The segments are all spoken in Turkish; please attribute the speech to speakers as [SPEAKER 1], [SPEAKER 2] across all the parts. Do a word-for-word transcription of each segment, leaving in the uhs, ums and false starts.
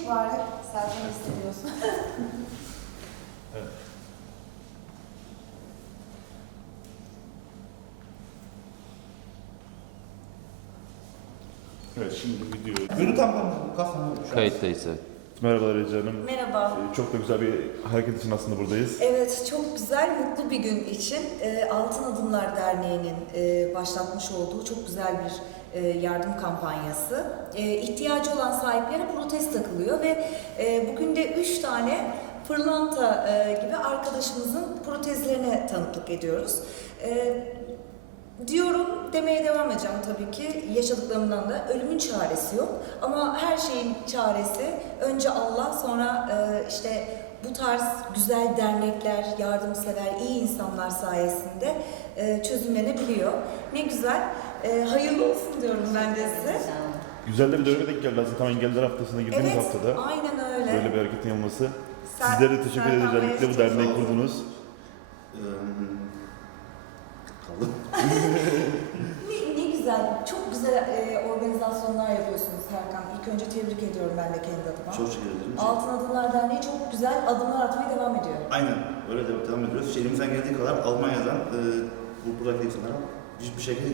[SPEAKER 1] çek bari. Sen ne hissediyorsun?
[SPEAKER 2] Evet. Evet, şimdi video.
[SPEAKER 3] Günü tam tam kafamı şu an.
[SPEAKER 4] Kayıttayız evet.
[SPEAKER 2] Merhabalar Ece Hanım.
[SPEAKER 1] Merhaba.
[SPEAKER 2] Ee, Çok da güzel bir hareket için aslında buradayız.
[SPEAKER 1] Evet, çok güzel, mutlu bir gün için e, Altın Adımlar Derneği'nin e, başlatmış olduğu çok güzel bir e, yardım kampanyası. E, ihtiyacı olan sahiplere protez takılıyor ve e, bugün de üç tane pırlanta e, gibi arkadaşımızın protezlerine tanıklık ediyoruz. E, Diyorum, demeye devam edeceğim tabii ki. Yaşadıklarımdan da ölümün çaresi yok. Ama her şeyin çaresi önce Allah, sonra e, işte bu tarz güzel dernekler, yardımsever, iyi insanlar sayesinde e, çözümlenebiliyor. Ne güzel. E, hayırlı olsun diyorum ben de size.
[SPEAKER 2] Güzel de bir döneme denk geldi aslında. Tam engelliler haftasına girdiğimiz
[SPEAKER 1] Evet,
[SPEAKER 2] haftada.
[SPEAKER 1] aynen öyle.
[SPEAKER 2] Böyle bir hareketin yapılması.
[SPEAKER 1] Sen-
[SPEAKER 2] Sizlere de teşekkür
[SPEAKER 1] Serkan
[SPEAKER 2] ederiz. Özellikle bu
[SPEAKER 1] Bey'e
[SPEAKER 2] derneği
[SPEAKER 3] çok sağ olun.
[SPEAKER 2] kurdunuz.
[SPEAKER 3] Eee, kaldım.
[SPEAKER 1] Ne, ne güzel, çok güzel e, organizasyonlar yapıyorsunuz Serkan. İlk önce tebrik ediyorum ben de kendi adıma.
[SPEAKER 3] Çok teşekkür ederim.
[SPEAKER 1] Altın Adımlar Derneği çok güzel adımlar atmaya devam ediyor.
[SPEAKER 3] Aynen öyle de devam ediyoruz. İşte elimizden geldiği kadar Almanya'dan e, bu buradaki insanlara hiçbir şekilde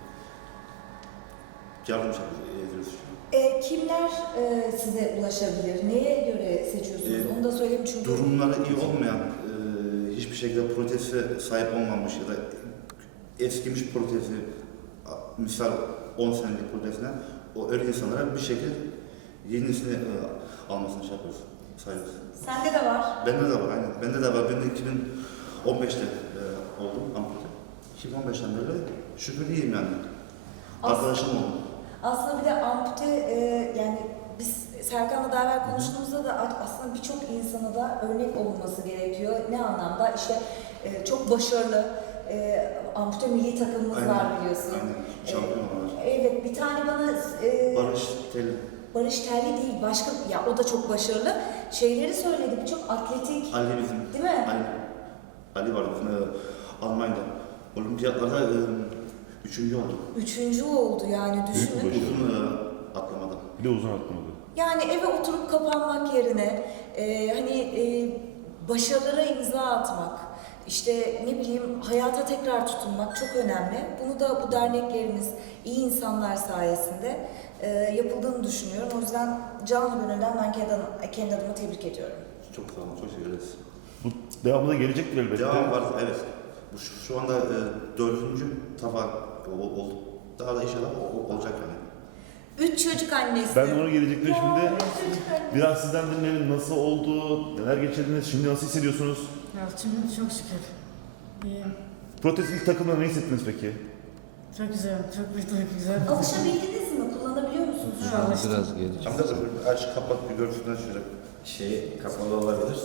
[SPEAKER 3] yardım ediyoruz.
[SPEAKER 1] E, kimler e, size ulaşabilir? Neye göre seçiyorsunuz?
[SPEAKER 3] E,
[SPEAKER 1] Onu da söyleyeyim çünkü.
[SPEAKER 3] Durumları iyi olmayan, e, hiçbir şekilde proteze sahip olmamış ya da eskimiş protezi, misal on senelik protezine, o öyle insanlara bir şekilde yenisini e, almasını şey yapıyoruz, sayıyoruz.
[SPEAKER 1] Sende de var.
[SPEAKER 3] Bende de var, aynen. Bende de var. Ben de iki bin on beşte e, oldum ampute. iki bin on beşten beri şükür iyiyim yani.
[SPEAKER 1] As-
[SPEAKER 3] Arkadaşım oldu.
[SPEAKER 1] Aslında bir de ampute e, yani biz Serkan'la daha evvel konuştuğumuzda da aslında birçok insana da örnek olunması gerekiyor. Ne anlamda? İşte e, çok başarılı e, ampute milli takımımız
[SPEAKER 3] Aynen,
[SPEAKER 1] var biliyorsun.
[SPEAKER 3] Aynen. Şampiyon var.
[SPEAKER 1] Evet, bir tane bana e,
[SPEAKER 3] Barış Teli.
[SPEAKER 1] Barış Terli değil, başka ya o da çok başarılı. Şeyleri söyledi, birçok atletik.
[SPEAKER 3] Ali bizim.
[SPEAKER 1] Değil mi?
[SPEAKER 3] Ali. Ali vardı bizim e, Almanya'da. Olimpiyatlarda e, üçüncü oldu.
[SPEAKER 1] Üçüncü oldu yani düşünün.
[SPEAKER 2] Büyük başarı.
[SPEAKER 3] Uzun e, atlamada.
[SPEAKER 2] Bir de uzun atlamadı.
[SPEAKER 1] Yani eve oturup kapanmak yerine e, hani e, başarılara imza atmak, işte ne bileyim hayata tekrar tutunmak çok önemli. Bunu da bu derneklerimiz, iyi insanlar sayesinde e, yapıldığını düşünüyorum. O yüzden canlı gönülden ben kendi, adım- kendi adımı tebrik ediyorum.
[SPEAKER 3] Çok sağ olun, çok teşekkür ederiz.
[SPEAKER 2] Bu devamı da gelecektir elbette.
[SPEAKER 3] Devam var, evet. Bu şu, şu anda e, dördüncü tabak ol- oldu. Daha da inşallah o- o- olacak yani.
[SPEAKER 1] Üç çocuk annesi.
[SPEAKER 2] Ben de ona gelecektim
[SPEAKER 1] Ya,
[SPEAKER 2] şimdi.
[SPEAKER 1] üç çocuk annesi.
[SPEAKER 2] Biraz sizden dinleyelim. Nasıl oldu? Neler geçirdiniz? Şimdi nasıl hissediyorsunuz?
[SPEAKER 5] Ya şimdi çok şükür. İyiyim.
[SPEAKER 2] Protez ilk takımda ne hissettiniz peki?
[SPEAKER 5] Çok güzel, çok bir duygu güzel. bir duygu.
[SPEAKER 1] Alışabildiniz mi? Kullanabiliyor musunuz şu an?
[SPEAKER 5] Alıştım.
[SPEAKER 4] Biraz geri.
[SPEAKER 3] Ama da böyle aç kapat bir görsünler şöyle.
[SPEAKER 6] Şey kapalı olabilir.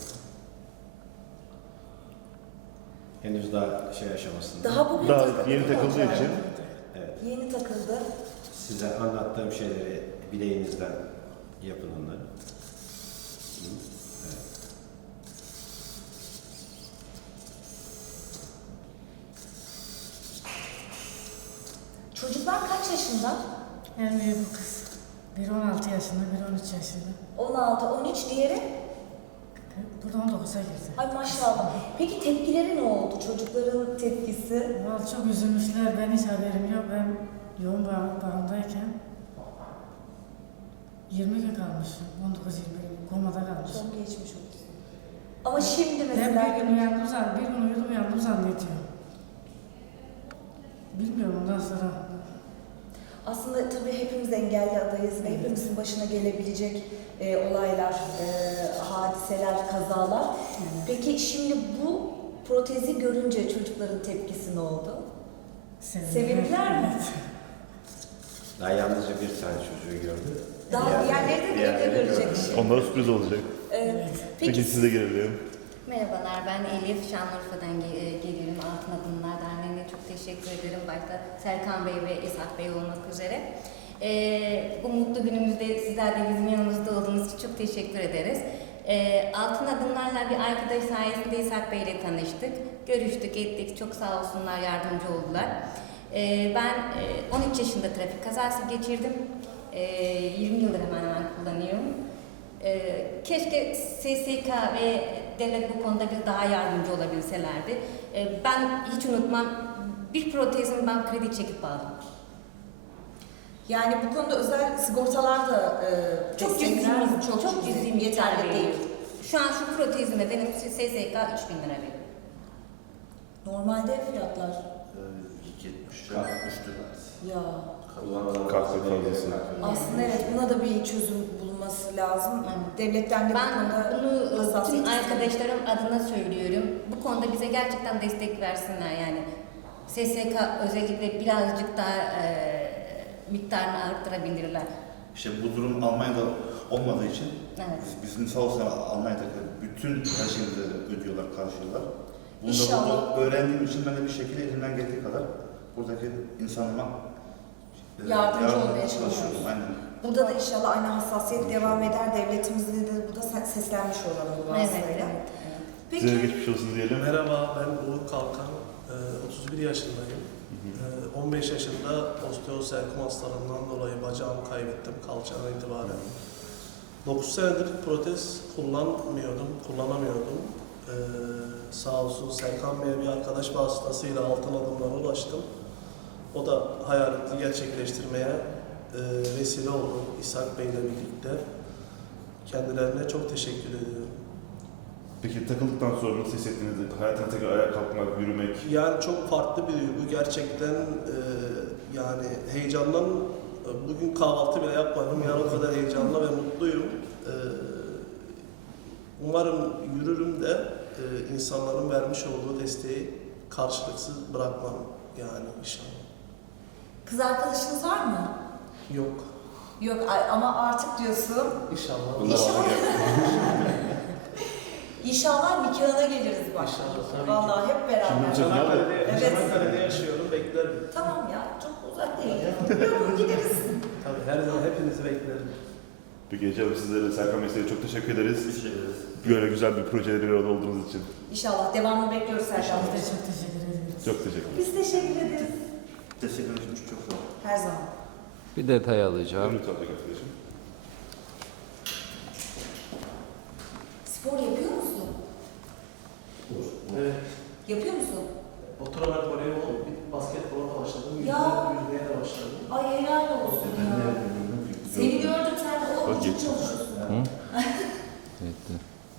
[SPEAKER 6] Henüz daha şey aşamasında.
[SPEAKER 1] Daha bugün
[SPEAKER 2] Daha
[SPEAKER 1] takıldı
[SPEAKER 2] yeni
[SPEAKER 1] değil mi
[SPEAKER 2] takıldığı
[SPEAKER 1] hocam?
[SPEAKER 2] için.
[SPEAKER 6] Evet.
[SPEAKER 1] Yeni takıldı.
[SPEAKER 6] Size anlattığım şeyleri bileğinizden yapın onları. Hı, evet.
[SPEAKER 1] Çocuklar kaç yaşında?
[SPEAKER 5] En büyük kız. Biri on altı yaşında, biri on üç yaşında.
[SPEAKER 1] on altı, on üç diğeri?
[SPEAKER 5] Bu da on dokuza girdi.
[SPEAKER 1] Ay maşallah. Peki tepkileri ne oldu? Çocukların tepkisi?
[SPEAKER 5] Vallahi çok üzülmüşler, ben hiç haberim yok. Ben yoğun bağ- bağımdayken yirmi gün kalmışım, on dokuz yirmi gün komada kalmışım.
[SPEAKER 1] Çok geçmiş olsun. Ama şimdi
[SPEAKER 5] Ben
[SPEAKER 1] mesela...
[SPEAKER 5] bir gün uyandım zannediyorum, bir gün uyudum uyandım zannediyorum. Bilmiyorum ondan sonra.
[SPEAKER 1] Aslında tabii hepimiz engelli adayız ve hepimizin başına gelebilecek e, olaylar, e, hadiseler, kazalar. Peki şimdi bu protezi görünce çocukların tepkisi ne oldu?
[SPEAKER 5] Sevindim.
[SPEAKER 1] Sevindiler mi?
[SPEAKER 5] Evet.
[SPEAKER 6] Daha yalnızca bir tane çocuğu gördü.
[SPEAKER 1] Daha diğerleri de evde
[SPEAKER 6] diğerleri
[SPEAKER 1] görecek
[SPEAKER 6] gördü.
[SPEAKER 1] şimdi.
[SPEAKER 2] Onlara sürpriz olacak.
[SPEAKER 1] E,
[SPEAKER 2] Peki,
[SPEAKER 1] peki
[SPEAKER 2] size gelelim.
[SPEAKER 7] Merhabalar, ben Elif. Şanlıurfa'dan ge- e, geliyorum. Altın Adımlar Derneği'ne çok teşekkür ederim. Başta Serkan Bey ve Esat Bey olmak üzere. Ee, bu mutlu günümüzde sizler de bizim yanımızda olduğunuz için çok teşekkür ederiz. Ee, Altın Adımlar'la bir arkadaş sayesinde Esat Bey ile tanıştık. Görüştük, ettik. Çok sağ olsunlar, yardımcı oldular. Ee, ben e, on üç yaşında trafik kazası geçirdim. Ee, yirmi yıldır hemen hemen kullanıyorum. Ee, keşke S S K ve devlet bu konuda bir daha yardımcı olabilselerdi. Ee, ben hiç unutmam, bir protezimi ben kredi çekip aldım.
[SPEAKER 1] Yani bu konuda özel sigortalar da e,
[SPEAKER 7] Çok cüzi,
[SPEAKER 1] destekler.
[SPEAKER 7] çok, çok cüzi
[SPEAKER 1] yeterli
[SPEAKER 7] miktar
[SPEAKER 1] değil.
[SPEAKER 7] değil. Şu an şu protezime benim S S K üç bin lira veriyor.
[SPEAKER 1] Normalde fiyatlar
[SPEAKER 3] Ee, yetmiş lira, üç lira.
[SPEAKER 1] ya
[SPEAKER 6] Kullanmadan
[SPEAKER 2] Kalk
[SPEAKER 6] bahsetmeye
[SPEAKER 2] fazlası.
[SPEAKER 6] gerek yok.
[SPEAKER 1] aslında evet buna da bir çözüm bulunması lazım.
[SPEAKER 7] Evet.
[SPEAKER 1] Devletten de bu
[SPEAKER 7] Ben
[SPEAKER 1] konuda
[SPEAKER 7] bunu bütün
[SPEAKER 1] hassasiyet istiyorum.
[SPEAKER 7] arkadaşlarım adına söylüyorum. Bu konuda bize gerçekten destek versinler yani. S S K özellikle birazcık daha e, miktarını arttırabilirler.
[SPEAKER 3] İşte bu durum Almanya'da olmadığı için
[SPEAKER 7] Evet.
[SPEAKER 3] biz, bizim sağ olsun Almanya'daki bütün her şeyimizi ödüyorlar, karşılıyorlar. Bunu da
[SPEAKER 1] İnşallah.
[SPEAKER 3] burada öğrendiğim için ben de bir şekilde elimden geldiği kadar buradaki insanıma e,
[SPEAKER 1] Yardımcı olmaya
[SPEAKER 3] çalışıyorum.
[SPEAKER 1] çalışıyoruz.
[SPEAKER 3] Aynen.
[SPEAKER 1] Burada da inşallah aynı hassasiyet devam eder. Devletimizde de burada se- seslenmiş olalım bu
[SPEAKER 7] Evet,
[SPEAKER 1] vasıtayla.
[SPEAKER 7] evet.
[SPEAKER 1] Peki.
[SPEAKER 2] Size geçmiş olsun diyelim.
[SPEAKER 4] Merhaba, ben Uğur Kalkan. Ee, otuz bir yaşındayım. Ee, on beş yaşında osteosarkom hastalığından dolayı bacağımı kaybettim kalçadan itibaren. dokuz senedir protez kullanmıyordum, kullanamıyordum. Ee, sağ olsun Serkan Bey'e bir arkadaş vasıtasıyla altın adımlara ulaştım. O da hayalimizi gerçekleştirmeye e, vesile oldu İshak Bey'le birlikte. Kendilerine çok teşekkür ediyorum.
[SPEAKER 2] Peki takıldıktan sonra nasıl hissettiniz? Hayatına tekrar ayağa kalkmak, yürümek.
[SPEAKER 4] Yani çok farklı bir duygu. Gerçekten e, yani heyecandan e, bugün kahvaltı bile yapmadım. Yani o kadar heyecanlı ve mutluyum. E, umarım yürürüm de e, insanların vermiş olduğu desteği karşılıksız bırakmam yani inşallah.
[SPEAKER 1] Kız arkadaşınız var mı?
[SPEAKER 4] Yok.
[SPEAKER 1] Yok ay- ama artık diyorsun.
[SPEAKER 4] İnşallah.
[SPEAKER 2] Bunlar
[SPEAKER 1] İnşallah.
[SPEAKER 2] bana
[SPEAKER 1] İnşallah nikahına geliriz bak.
[SPEAKER 4] İnşallah, tabii ki.
[SPEAKER 1] Vallahi hep beraber.
[SPEAKER 2] Şimdi hocam-
[SPEAKER 4] Çanakkale'de,
[SPEAKER 1] Evet.
[SPEAKER 4] Çanakkale'de yaşıyorum. Beklerim.
[SPEAKER 1] Tamam ya çok uzak değil. Yok gideriz.
[SPEAKER 4] Tabii her zaman hepinizi beklerim.
[SPEAKER 2] Peki Ece Hanım, sizlere Serkan Bey size çok teşekkür ederiz.
[SPEAKER 3] Teşekkür ederiz.
[SPEAKER 2] Böyle güzel bir projeleri bir arada olduğunuz için.
[SPEAKER 1] İnşallah devamını bekliyoruz Serkan
[SPEAKER 5] Biz
[SPEAKER 1] Bey.
[SPEAKER 5] de çok teşekkür ederiz.
[SPEAKER 2] Çok teşekkür ederim.
[SPEAKER 1] Biz teşekkür ederiz.
[SPEAKER 3] Teşekkür ederim. Çok sağ olun.
[SPEAKER 1] Her zaman.
[SPEAKER 8] Bir detay alacağım.
[SPEAKER 2] Lütfen arkadaşım.
[SPEAKER 1] Spor yapıyor musun?
[SPEAKER 4] Evet.
[SPEAKER 1] Yapıyor musun?
[SPEAKER 4] Oturarak voleybol, bir basketbola da başladım. Yüzmeye,
[SPEAKER 1] Ya.
[SPEAKER 4] yüzmeye de başladım.
[SPEAKER 1] Ay helal olsun ya. Seni gördüm sen de o
[SPEAKER 2] Bak,
[SPEAKER 1] vücut
[SPEAKER 2] geç.
[SPEAKER 1] çalışıyorsun.
[SPEAKER 8] Etti.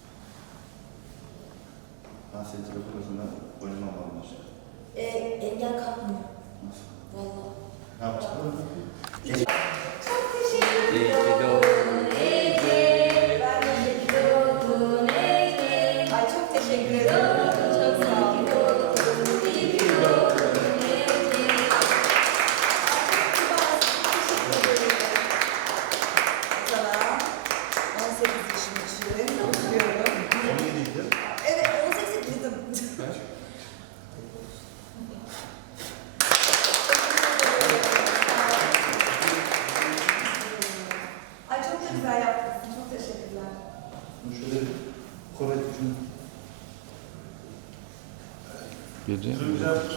[SPEAKER 3] Ben senin telefon arasında oynamam varmış.
[SPEAKER 1] Ee, engel kalkmıyor. Vallahi.
[SPEAKER 3] Ne yapacağım?
[SPEAKER 1] Çok teşekkür
[SPEAKER 8] İyi
[SPEAKER 1] ederim.
[SPEAKER 8] ki doğdun
[SPEAKER 1] Ece. Ben de iyi ki doğdun Ece. Ay çok teşekkür ederim. Çok sağ olun. İyi ki doğdun Ece. Sana on sekiz yaşım için kutluyorum.
[SPEAKER 3] on yediydi.
[SPEAKER 1] Evet on sekizdim. Ay çok da güzel yaptın. Çok teşekkürler.
[SPEAKER 3] Şöyle Kore gücünü
[SPEAKER 8] Gireceğim mi?